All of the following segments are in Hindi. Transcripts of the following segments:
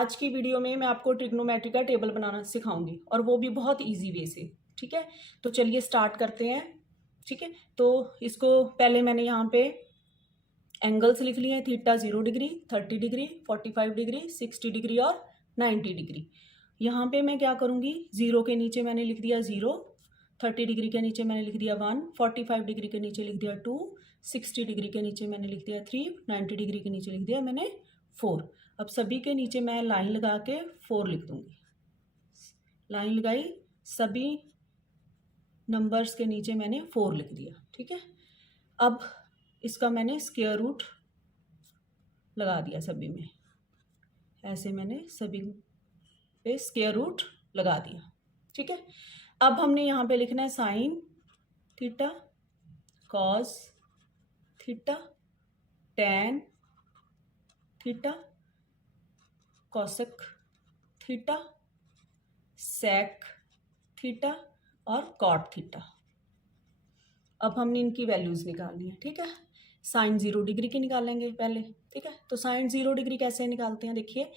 आज की वीडियो में मैं आपको ट्रिग्नोमेट्री का टेबल बनाना सिखाऊंगी और वो भी बहुत इजी वे से। ठीक है, तो चलिए स्टार्ट करते हैं। ठीक है, तो इसको पहले मैंने यहाँ पे एंगल्स लिख लिए हैं। Theta 0 degree, 30 degree, 45 degree, 60 degree और 90 डिग्री। यहाँ पे मैं क्या करूँगी, 0 के नीचे मैंने लिख दिया 0, 30 डिग्री के नीचे मैंने लिख दिया 1, 45 डिग्री के नीचे लिख दिया 2, 60 डिग्री के नीचे मैंने लिख दिया 3, 90 डिग्री के नीचे लिख दिया मैंने 4। अब सभी के नीचे मैं लाइन लगा के 4 लिख दूंगी। लाइन लगाई, सभी नंबर्स के नीचे मैंने 4 लिख दिया। ठीक है, अब इसका मैंने स्क्वायर रूट लगा दिया सभी में, ऐसे मैंने सभी पे स्क्वायर रूट लगा दिया। ठीक है, अब हमने यहाँ पे लिखना है sine theta, cos theta, tan theta, cosec theta, sec theta और कॉट थीटा। अब हमने इनकी वैल्यूज़ निकालनी है। ठीक है, साइन 0 डिग्री की निकालेंगे पहले। ठीक है, तो साइन 0 डिग्री कैसे निकालते हैं, देखिए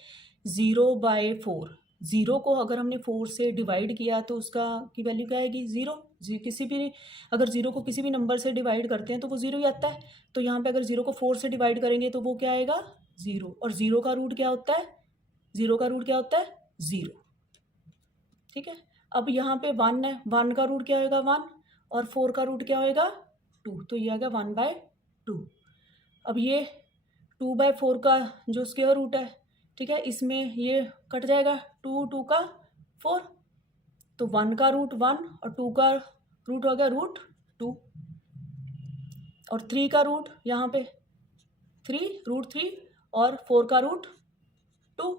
0/4, 0 को अगर हमने 4 से डिवाइड किया तो उसका की वैल्यू क्या आएगी, 0। किसी भी अगर 0 को किसी भी नंबर से डिवाइड करते हैं तो वो 0 ही आता है। तो यहाँ पे अगर 0 को 4 से डिवाइड करेंगे तो वो क्या आएगा, 0। और 0 का रूट क्या होता है, 0 का रूट क्या होता है, 0। ठीक है, अब यहाँ पे 1 है, 1 का रूट क्या होएगा 1, और 4 का रूट क्या होएगा 2, तो ये आ गया 1/2। अब ये 2/4 का जो स्क्वायर रूट है, ठीक है, इसमें ये कट जाएगा, 2 का 4, तो 1 का रूट 1 और 2 का रूट हो गया √2, और 3 का रूट यहाँ पे 3, √3, और 4 का रूट 2।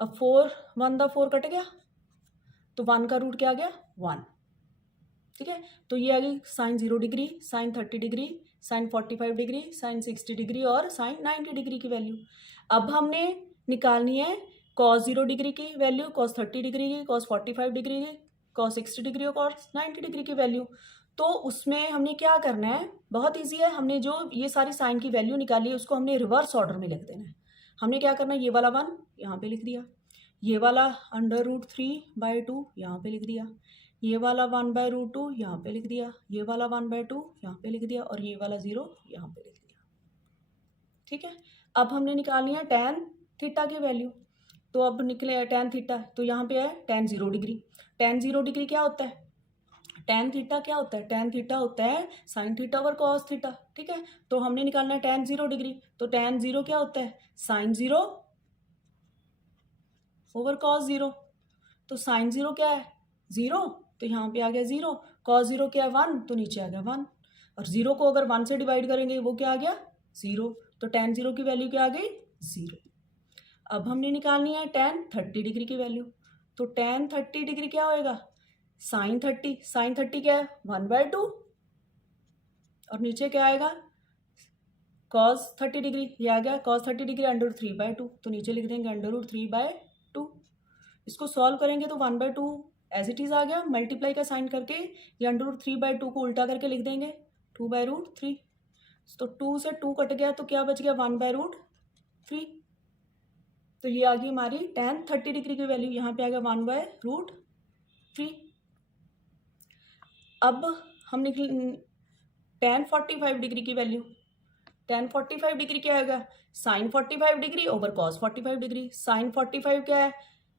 अब 1 दा 4 कट गया, तो 1 का रूट क्या आ गया 1। ठीक है, तो ये आ गई sine 0 degree, sine 30 degree, sine 45 degree, sine 60 degree और साइन 90 डिग्री की वैल्यू। अब हमने निकालनी है कॉस 0 डिग्री की वैल्यू, कॉस 30 डिग्री की, कॉस 45 डिग्री की, कॉस 60 डिग्री और कॉस 90 डिग्री की वैल्यू। तो उसमें हमने क्या करना है, बहुत ईजी है। हमने जो ये सारी साइन की वैल्यू निकाली है उसको हमने रिवर्स ऑर्डर में लिख देना है। हमने क्या करना है, ये वाला 1 यहाँ पे लिख दिया, ये वाला √3/2 यहाँ पे लिख दिया, ये वाला 1/√2 यहाँ पे लिख दिया, ये वाला 1/2 यहाँ पे लिख दिया, और ये वाला 0 यहाँ पे लिख दिया। ठीक है, अब हमने निकालनी है टैन थीटा की वैल्यू। तो अब निकले टैन थीटा, तो यहाँ पे है टैन 0 डिग्री। टैन 0 डिग्री क्या होता है, टैन थीटा क्या होता है, टैन थीटा होता है sine theta over cos theta. ठीक है, तो हमने निकालना है टैन 0 डिग्री, तो टैन 0 क्या होता है, साइन 0 ओवर कॉस 0। तो साइन 0 क्या है 0, तो यहाँ पे आ गया 0, कॉस 0 क्या है 1, तो नीचे आ गया 1, और 0 को अगर 1 से डिवाइड करेंगे वो क्या आ गया 0, तो टैन 0 की वैल्यू क्या आ गई 0। अब हमने निकालनी है टैन 30 डिग्री की वैल्यू। तो टैन 30 डिग्री क्या होएगा, साइन 30, साइन 30 क्या है 1/2, और नीचे क्या आएगा कॉस 30 डिग्री, ये आ गया कॉस 30 डिग्री √3/2, तो नीचे लिख देंगे √3/2। इसको सॉल्व करेंगे तो 1/2 एज इट इज़ आ गया, मल्टीप्लाई का साइन करके ये √3/2 को उल्टा करके लिख देंगे 2/√3। तो 2 से 2 कट गया, तो क्या बच गया 1/√3। तो ये आ गई हमारी टैन 30 डिग्री की वैल्यू, यहाँ पे आ गया 1/√3। अब हम निकल टैन 45 डिग्री की वैल्यू। टैन 45 डिग्री क्या आएगा, sine 45 degree over cos 45 degree. Sine 45 क्या है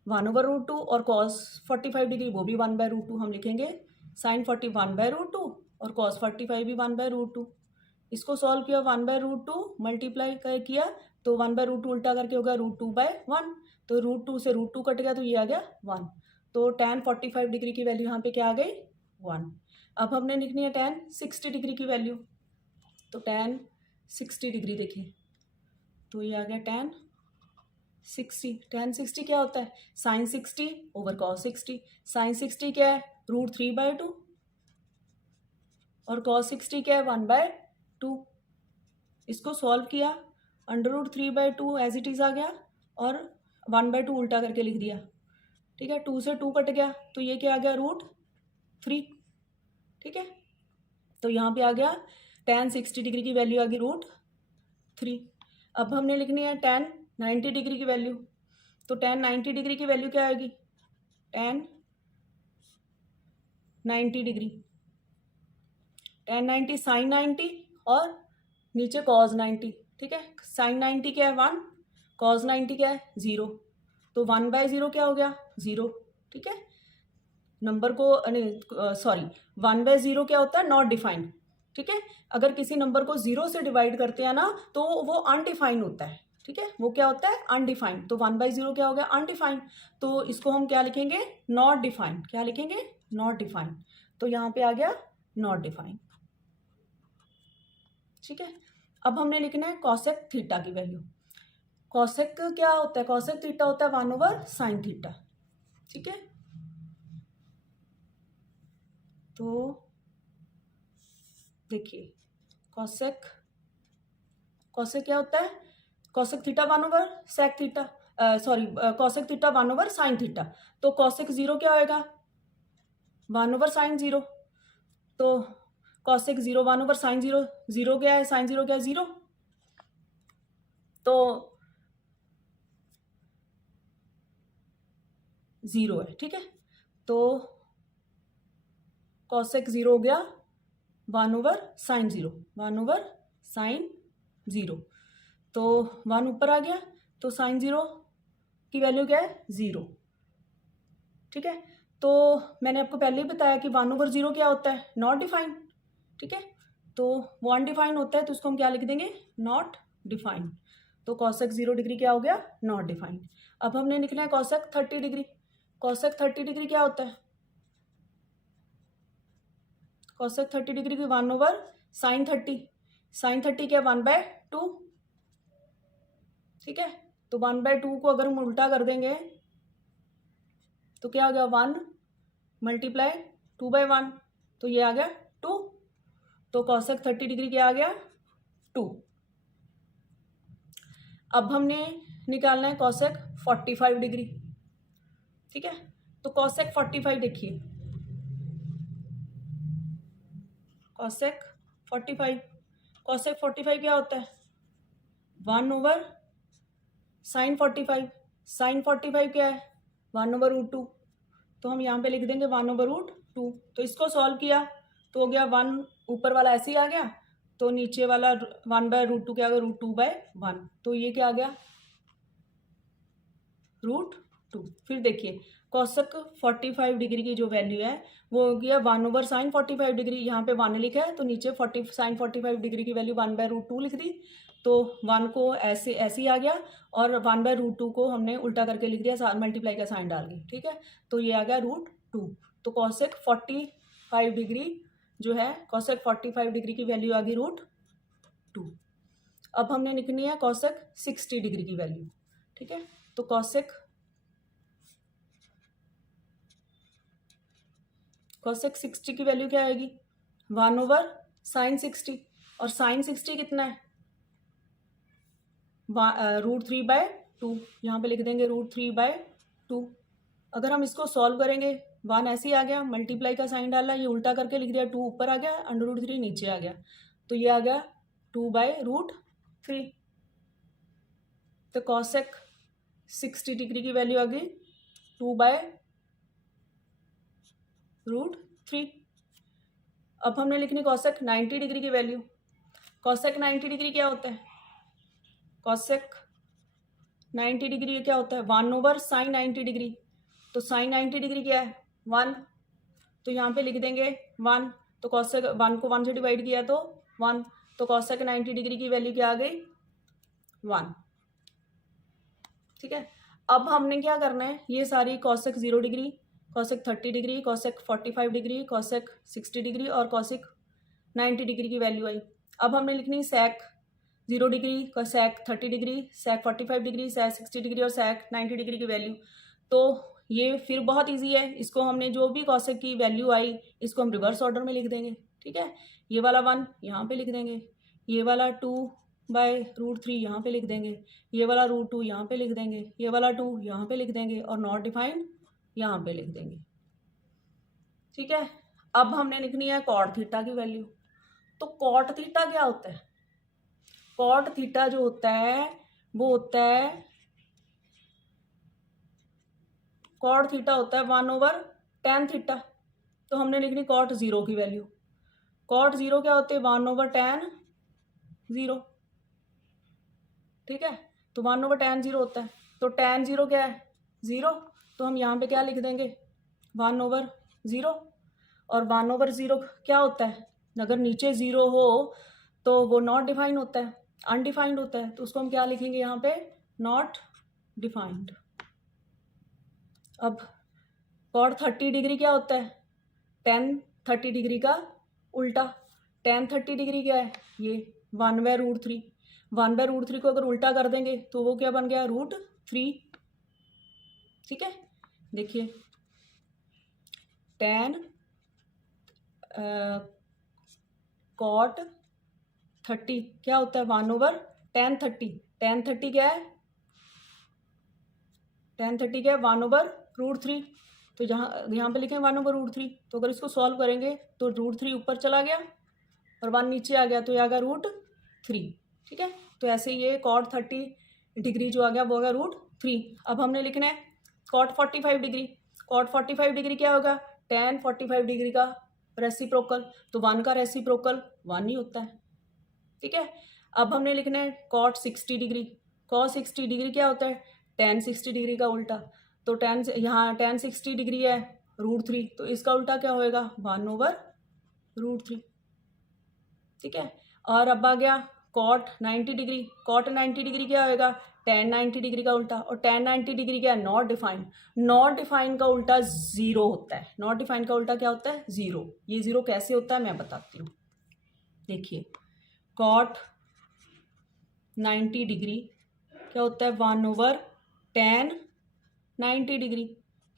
1/√2, और कॉस 45 डिग्री वो भी 1/√2। हम लिखेंगे साइन 40 1/√2 और कॉस 45 भी 1/√2। इसको सॉल्व किया 1/√2 मल्टीप्लाई किया, तो 1/√2 उल्टा करके होगा √2/1, तो √2 से √2 कट गया, तो ये आ गया 1। तो टैन 45 डिग्री की वैल्यू यहाँ पे क्या आ गई 1। अब हमने लिखनी है टैन 60 डिग्री की वैल्यू। तो टैन 60 डिग्री देखिए, तो ये आ गया टैन 60। टैन 60 क्या होता है, साइन 60 ओवर कॉस 60। साइन 60 क्या है √3/2, और कॉस 60 क्या है 1/2। इसको सॉल्व किया, √3/2 एज इट इज़ आ गया, और 1/2 उल्टा करके लिख दिया। ठीक है, 2 से 2 कट गया, तो ये क्या आ गया √3। ठीक है, तो यहाँ पे आ गया टैन 60 डिग्री की वैल्यू आ गई √3। अब हमने लिखनी है टैन 90 डिग्री की वैल्यू, तो tan 90 डिग्री की वैल्यू क्या आएगी, tan 90 डिग्री, tan 90 sin 90 और नीचे cos 90, ठीक है। sin 90 क्या है 1, cos 90 क्या है 0, तो 1/0 क्या हो गया 0, ठीक है। नंबर को सॉरी 1/0 क्या होता है, नॉट डिफाइंड, ठीक है। अगर किसी नंबर को 0 से डिवाइड करते हैं ना तो वो अनडिफाइंड होता है, ठीक है, वो क्या होता है अनडिफाइंड। तो 1/0 क्या हो गया अनडिफाइंड, तो इसको हम क्या लिखेंगे नॉट डिफाइंड, क्या लिखेंगे नॉट डिफाइंड, तो यहाँ पे आ गया नॉट डिफाइंड, ठीक है। अब हमने लिखना है कॉसेक थीटा की वैल्यू। कॉसेक क्या होता है, कॉसेक थीटा होता है 1/sin थीटा, ठीक है। तो देखिए कॉसेक, कॉसेक क्या होता है, cosec theta 1/sec theta, sorry cosec theta 1/sin theta, तो कॉसेक 0 क्या होएगा 1/sin 0, तो कॉसेक 0 1/sin 0, 0 क्या है sin 0 क्या है 0, तो 0 है, ठीक है। तो कॉसेक 0 हो गया 1/sin 0, 1/sin 0, तो 1 ऊपर आ गया, तो sin 0 की वैल्यू क्या है 0, ठीक है। तो मैंने आपको पहले ही बताया कि 1/0 क्या होता है नॉट डिफाइंड, ठीक है। तो वो अनडिफाइंड होता है तो उसको हम क्या लिख देंगे नॉट डिफाइंड, तो कॉसेक 0 डिग्री क्या हो गया नॉट डिफाइंड। अब हमने लिखना है कॉसेक 30 डिग्री। कॉसेक 30 डिग्री क्या होता है, कॉसेक 30 डिग्री की 1/sin 30, sin 30 क्या 1/2, ठीक है। तो 1/2 को अगर हम उल्टा कर देंगे तो क्या आ गया 1 मल्टीप्लाई 2/1, तो ये आ गया 2, तो कॉसेक 30 डिग्री क्या आ गया 2। अब हमने निकालना है कॉसेक 45 डिग्री, ठीक है। तो कॉसेक 45 देखिए, कॉसेक 45, कॉसेक 45 क्या होता है 1/sin 45, sin 45 क्या है 1/√2, तो हम यहाँ पे लिख देंगे 1/√2। तो इसको सॉल्व किया तो हो गया 1 ऊपर वाला ऐसे ही आ गया, तो नीचे वाला 1/√2 क्या आ गया √2/1, तो ये क्या आ गया √2। फिर देखिए कॉसेक 45 डिग्री की जो वैल्यू है वो हो गया 1/sin 45 डिग्री, यहाँ पे 1 लिखा है तो नीचे sin 45 डिग्री की वैल्यू 1/√2 लिख दी, तो 1 को ऐसे ऐसे ही आ गया और 1/√2 को हमने उल्टा करके लिख दिया मल्टीप्लाई का साइन डाल के, ठीक है। तो ये आ गया √2, तो कॉसेक 45 डिग्री जो है कॉसेक 45 डिग्री की वैल्यू आ गई √2। अब हमने लिखनी है कॉसेक 60 डिग्री की वैल्यू, ठीक है। तो कॉसेक 60 की वैल्यू क्या आएगी 1/sin 60, और sin 60 कितना है √3/2, यहाँ पे लिख देंगे √3/2। अगर हम इसको सॉल्व करेंगे 1 ऐसे ही आ गया, मल्टीप्लाई का साइन डाला, ये उल्टा करके लिख दिया, 2 ऊपर आ गया, √3 नीचे आ गया, तो ये आ गया 2/√3। तो कॉसेक 60 डिग्री की वैल्यू आ गई 2/√3। अब हमने लिखनी कॉसेक 90 डिग्री की वैल्यू। कॉसेक 90 डिग्री क्या होता है, कॉसेक 90 डिग्री क्या होता है 1/sin 90 डिग्री, तो sin 90 डिग्री क्या है 1, तो यहाँ पे लिख देंगे 1, तो कॉसेक 1 को 1 से डिवाइड किया तो 1, तो कॉसेक 90 डिग्री की वैल्यू क्या आ गई 1, ठीक है। अब हमने क्या करना है, ये सारी cosec 0 degree, cosec 30 degree, cosec 45 degree, cosec 60 degree और कॉसेक 90 डिग्री की वैल्यू आई। अब हमने लिखनी सेक 0 डिग्री, सेक 30 डिग्री, सेक 45 डिग्री, सेक 60 डिग्री और सेक 90 डिग्री की वैल्यू। तो ये फिर बहुत इजी है, इसको हमने जो भी कॉसेक की वैल्यू आई इसको हम रिवर्स ऑर्डर में लिख देंगे, ठीक है। ये वाला 1 यहाँ पे लिख देंगे, ये वाला 2/√3 यहाँ पे लिख देंगे, ये वाला √2 यहाँ पे लिख देंगे, ये वाला 2 यहाँ पे लिख देंगे और नॉट डिफाइंड यहाँ पे लिख देंगे, ठीक है। अब हमने लिखनी है कॉट थीटा की वैल्यू। तो कॉट थीटा क्या होता है, कॉट थीटा जो होता है वो होता है कॉट थीटा होता है 1/tan थीटा। तो हमने लिखनी कॉट 0 की वैल्यू। कॉट 0 क्या होती है 1/tan 0, ठीक है। तो 1/tan 0 होता है। तो tan 0 क्या है 0, तो हम यहाँ पे क्या लिख देंगे 1/0। और 1/0 क्या होता है, अगर नीचे 0 हो तो वो नॉट डिफाइंड होता है, अनडिफाइंड होता है। तो उसको हम क्या लिखेंगे यहाँ पे नॉट डिफाइंड। अब कॉट 30 डिग्री क्या होता है tan 30 डिग्री का उल्टा। tan 30 डिग्री क्या है ये 1/√3। 1/√3 को अगर उल्टा कर देंगे तो वो क्या बन गया √3, ठीक है। देखिए tan कॉट 30 क्या होता है 1/tan 30। tan 30 क्या है, tan 30 क्या है 1/√3। तो यहाँ पे लिखें 1/√3। तो अगर इसको सॉल्व करेंगे तो √3 ऊपर चला गया और 1 नीचे आ गया, तो ये आ गया √3, ठीक है। तो ऐसे ये कॉट 30 डिग्री जो आ गया वो आ गया √3। अब हमने लिखना है कॉट 45 डिग्री। कॉट 45 डिग्री क्या होगा tan 45 डिग्री का रेसिप्रोकल। तो 1 का रेसिप्रोकल 1 ही होता है, ठीक है। अब हमने लिखना है कॉट 60 डिग्री। कॉट 60 डिग्री क्या होता है tan 60 डिग्री का उल्टा। तो यहाँ tan 60 डिग्री है √3, तो इसका उल्टा क्या होएगा 1/√3, ठीक है। और अब आ गया कॉट 90 डिग्री। कॉट 90 डिग्री क्या होएगा tan 90 डिग्री का उल्टा। और tan 90 डिग्री क्या है नॉट डिफाइंड। नॉट डिफाइंड का उल्टा 0 होता है। नॉट डिफाइंड का उल्टा क्या होता है 0। ये 0 कैसे होता है मैं बताती हूँ। देखिए कॉट 90 डिग्री क्या होता है 1/tan 90 डिग्री।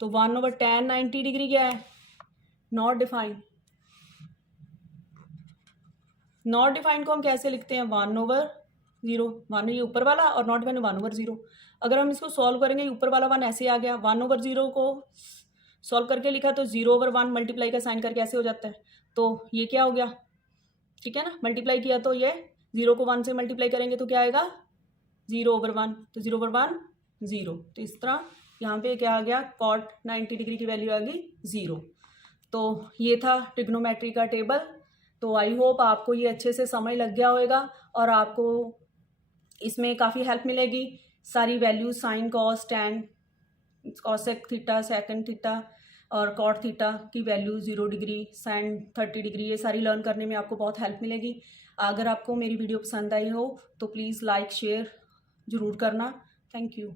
तो 1/tan 90 डिग्री क्या है नॉट डिफाइंड। नॉट डिफाइंड को हम कैसे लिखते हैं 1/0। 1 ये ऊपर वाला और नॉट डिफाइंड 1/0। अगर हम इसको सॉल्व करेंगे ऊपर वाला 1 ऐसे आ गया, 1/0 को सॉल्व करके लिखा तो 0/1 मल्टीप्लाई का साइन करके ऐसे हो जाता है। तो ये क्या हो गया, ठीक है ना, मल्टीप्लाई किया तो ये 0 को 1 से मल्टीप्लाई करेंगे तो क्या आएगा 0/1। तो 0/1 0। तो इस तरह यहाँ पे क्या आ गया कॉट 90 डिग्री की वैल्यू आ गई 0। तो ये था ट्रिग्नोमेट्री का टेबल। तो आई होप आपको ये अच्छे से समझ लग गया होगा और आपको इसमें काफ़ी हेल्प मिलेगी। सारी values sine cos tan cosec theta second theta और कॉट थीटा की वैल्यू 0 डिग्री साइन 30 डिग्री ये सारी लर्न करने में आपको बहुत हेल्प मिलेगी। अगर आपको मेरी वीडियो पसंद आई हो तो प्लीज़ लाइक शेयर ज़रूर करना। Thank you.